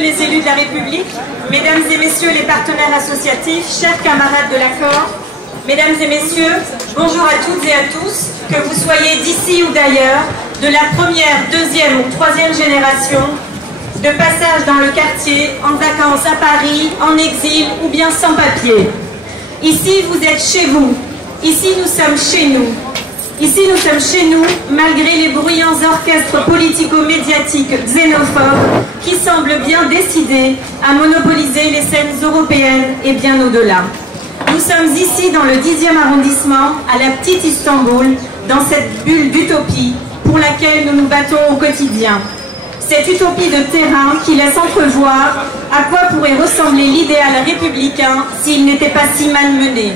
Les élus de la République, mesdames et messieurs les partenaires associatifs, chers camarades de l'accord, mesdames et messieurs, bonjour à toutes et à tous, que vous soyez d'ici ou d'ailleurs, de la première, deuxième ou troisième génération, de passage dans le quartier, en vacances à Paris, en exil ou bien sans papier. Ici, vous êtes chez vous. Ici, nous sommes chez nous. Ici, nous sommes chez nous, malgré les bruyants orchestres politico-médiatiques xénophobes qui semblent bien décidés à monopoliser les scènes européennes et bien au-delà. Nous sommes ici dans le 10e arrondissement, à la petite Istanbul, dans cette bulle d'utopie pour laquelle nous nous battons au quotidien. Cette utopie de terrain qui laisse entrevoir à quoi pourrait ressembler l'idéal républicain s'il n'était pas si malmené.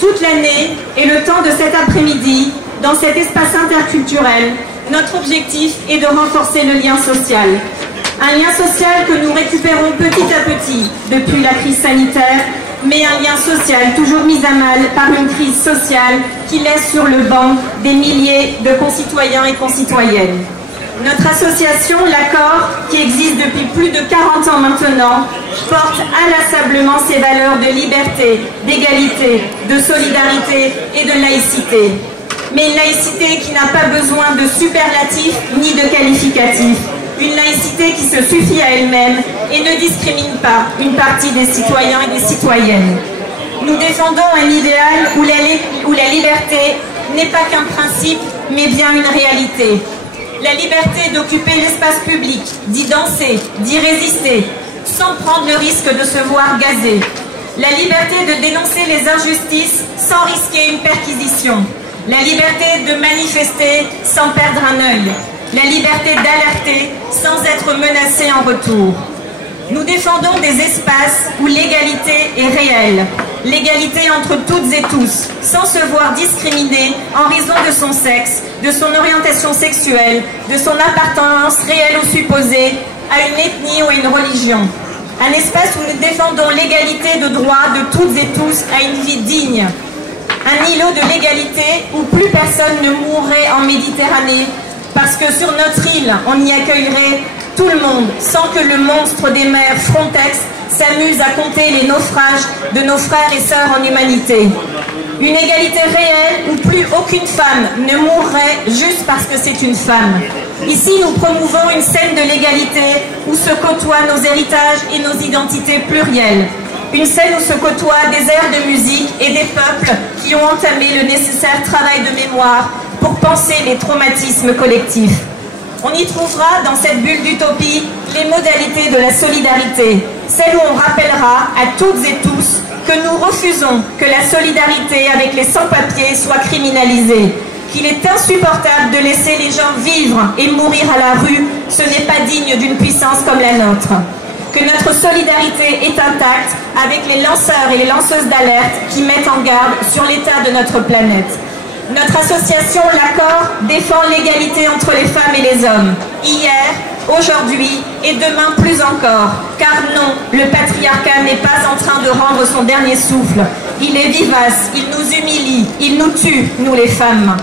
Toute l'année et le temps de cet après-midi, dans cet espace interculturel, notre objectif est de renforcer le lien social. Un lien social que nous récupérons petit à petit depuis la crise sanitaire, mais un lien social toujours mis à mal par une crise sociale qui laisse sur le banc des milliers de concitoyens et concitoyennes. Notre association, l'Accord, qui existe depuis plus de 40 ans maintenant, porte inlassablement ses valeurs de liberté, d'égalité, de solidarité et de laïcité. Mais une laïcité qui n'a pas besoin de superlatifs ni de qualificatifs. Une laïcité qui se suffit à elle-même et ne discrimine pas une partie des citoyens et des citoyennes. Nous défendons un idéal où la liberté n'est pas qu'un principe, mais bien une réalité. La liberté d'occuper l'espace public, d'y danser, d'y résister, sans prendre le risque de se voir gazé. La liberté de dénoncer les injustices sans risquer une perquisition. La liberté de manifester sans perdre un œil. La liberté d'alerter sans être menacé en retour. Nous défendons des espaces où l'égalité est réelle. L'égalité entre toutes et tous, sans se voir discriminé en raison de son sexe, de son orientation sexuelle, de son appartenance réelle ou supposée à une ethnie ou à une religion. Un espace où nous défendons l'égalité de droit de toutes et tous à une vie digne. Un îlot de l'égalité où plus personne ne mourrait en Méditerranée, parce que sur notre île, on y accueillerait tout le monde, sans que le monstre des mers Frontex s'amuse à compter les naufrages de nos frères et sœurs en humanité. Une égalité réelle où plus aucune femme ne mourrait juste parce que c'est une femme. Ici, nous promouvons une scène de l'égalité où se côtoient nos héritages et nos identités plurielles. Une scène où se côtoient des airs de musique et des peuples qui ont entamé le nécessaire travail de mémoire pour penser les traumatismes collectifs. On y trouvera dans cette bulle d'utopie les modalités de la solidarité, celle où on rappellera à toutes et tous que nous refusons que la solidarité avec les sans-papiers soit criminalisée, qu'il est insupportable de laisser les gens vivre et mourir à la rue, ce n'est pas digne d'une puissance comme la nôtre. Que notre solidarité est intacte avec les lanceurs et les lanceuses d'alerte qui mettent en garde sur l'état de notre planète. Notre association, l'Accord, défend l'égalité entre les femmes et les hommes. Hier, aujourd'hui et demain plus encore. Car non, le patriarcat n'est pas en train de rendre son dernier souffle. Il est vivace, il nous humilie, il nous tue, nous les femmes.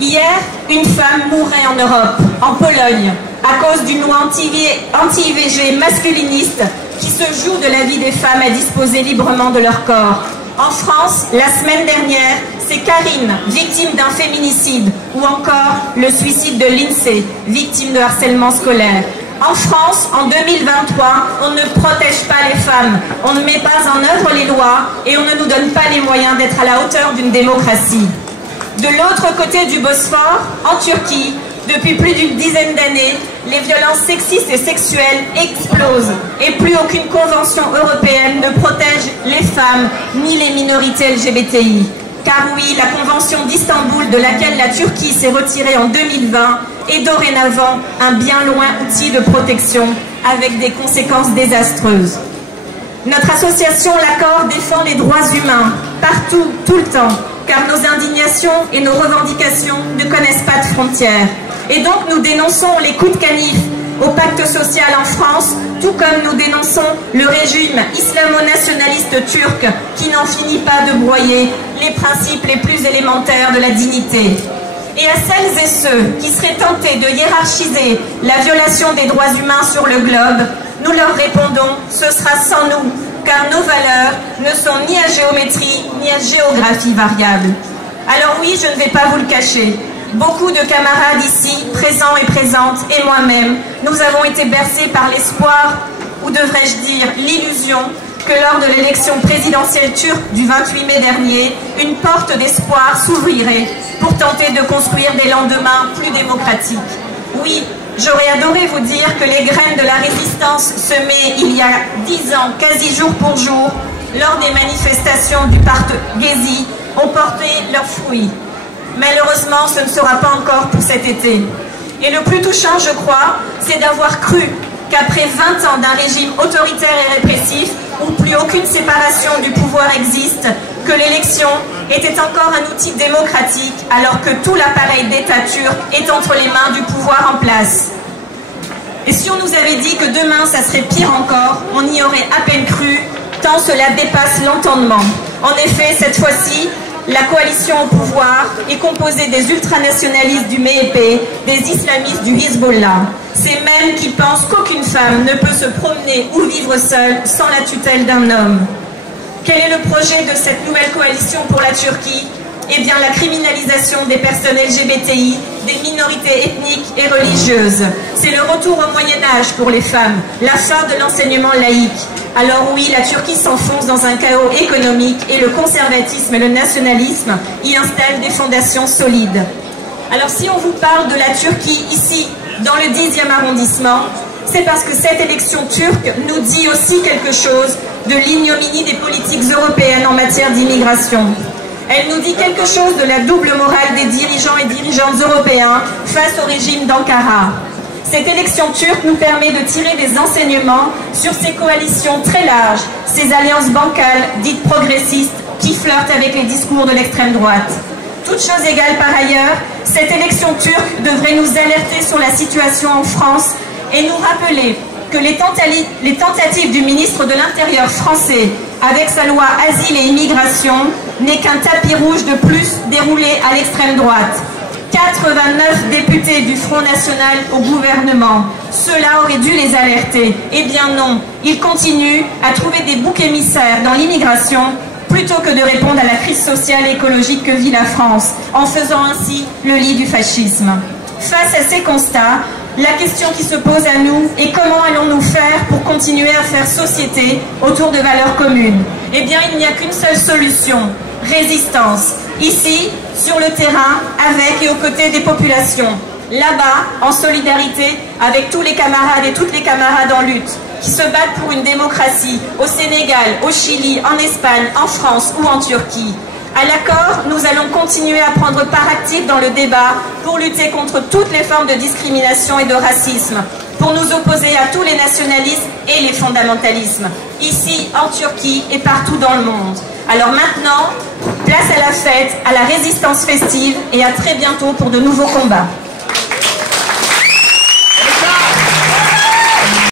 Hier, une femme mourait en Europe, en Pologne, à cause d'une loi anti-IVG masculiniste qui se joue de la vie des femmes à disposer librement de leur corps. En France, la semaine dernière, c'est Karine, victime d'un féminicide, ou encore le suicide de Lindsay, victime de harcèlement scolaire. En France, en 2023, on ne protège pas les femmes, on ne met pas en œuvre les lois et on ne nous donne pas les moyens d'être à la hauteur d'une démocratie. De l'autre côté du Bosphore, en Turquie, depuis plus d'une dizaine d'années, les violences sexistes et sexuelles explosent et plus aucune convention européenne ne protège les femmes ni les minorités LGBTI. Car oui, la convention d'Istanbul de laquelle la Turquie s'est retirée en 2020 est dorénavant un bien loin outil de protection avec des conséquences désastreuses. Notre association, l'Accord, défend les droits humains partout, tout le temps, car nos indignations et nos revendications ne connaissent pas de frontières. Et donc nous dénonçons les coups de canif au pacte social en France, tout comme nous dénonçons le régime islamo-nationaliste turc qui n'en finit pas de broyer les principes les plus élémentaires de la dignité. Et à celles et ceux qui seraient tentés de hiérarchiser la violation des droits humains sur le globe, nous leur répondons, ce sera sans nous, car nos valeurs ne sont ni à géométrie ni à géographie variable. Alors oui, je ne vais pas vous le cacher, beaucoup de camarades ici, présents et présentes, et moi-même, nous avons été bercés par l'espoir, ou devrais-je dire l'illusion, que lors de l'élection présidentielle turque du 28 mai dernier, une porte d'espoir s'ouvrirait pour tenter de construire des lendemains plus démocratiques. Oui, j'aurais adoré vous dire que les graines de la résistance semées il y a 10 ans, quasi jour pour jour, lors des manifestations du parc Gezi, ont porté leurs fruits. Malheureusement, ce ne sera pas encore pour cet été. Et le plus touchant, je crois, c'est d'avoir cru qu'après 20 ans d'un régime autoritaire et répressif, où plus aucune séparation du pouvoir existe, que l'élection était encore un outil démocratique, alors que tout l'appareil d'État turc est entre les mains du pouvoir en place. Et si on nous avait dit que demain, ça serait pire encore, on y aurait à peine cru, tant cela dépasse l'entendement. En effet, cette fois-ci, la coalition au pouvoir est composée des ultranationalistes du MHP, des islamistes du Hezbollah. Ces mêmes qui pensent qu'aucune femme ne peut se promener ou vivre seule sans la tutelle d'un homme. Quel est le projet de cette nouvelle coalition pour la Turquie? Eh bien, la criminalisation des personnes LGBTI, des minorités ethniques et religieuses. C'est le retour au Moyen-Âge pour les femmes, la fin de l'enseignement laïque. Alors oui, la Turquie s'enfonce dans un chaos économique et le conservatisme et le nationalisme y installent des fondations solides. Alors si on vous parle de la Turquie ici, dans le 10e arrondissement, c'est parce que cette élection turque nous dit aussi quelque chose de l'ignominie des politiques européennes en matière d'immigration. Elle nous dit quelque chose de la double morale des dirigeants et dirigeantes européens face au régime d'Ankara. Cette élection turque nous permet de tirer des enseignements sur ces coalitions très larges, ces alliances bancales dites progressistes qui flirtent avec les discours de l'extrême droite. Toutes choses égales par ailleurs, cette élection turque devrait nous alerter sur la situation en France et nous rappeler que les tentatives du ministre de l'Intérieur français avec sa loi Asile et Immigration n'est qu'un tapis rouge de plus déroulé à l'extrême droite. 89 députés du Front National au gouvernement, cela aurait dû les alerter. Eh bien non, ils continuent à trouver des boucs émissaires dans l'immigration plutôt que de répondre à la crise sociale et écologique que vit la France, en faisant ainsi le lit du fascisme. Face à ces constats, la question qui se pose à nous est comment allons-nous faire pour continuer à faire société autour de valeurs communes? Eh bien, il n'y a qu'une seule solution, résistance. Ici, sur le terrain, avec et aux côtés des populations. Là-bas, en solidarité avec tous les camarades et toutes les camarades en lutte, qui se battent pour une démocratie au Sénégal, au Chili, en Espagne, en France ou en Turquie. À l'accord, nous allons continuer à prendre part active dans le débat pour lutter contre toutes les formes de discrimination et de racisme, pour nous opposer à tous les nationalismes et les fondamentalismes, ici, en Turquie et partout dans le monde. Alors maintenant, place à la fête, à la résistance festive et à très bientôt pour de nouveaux combats.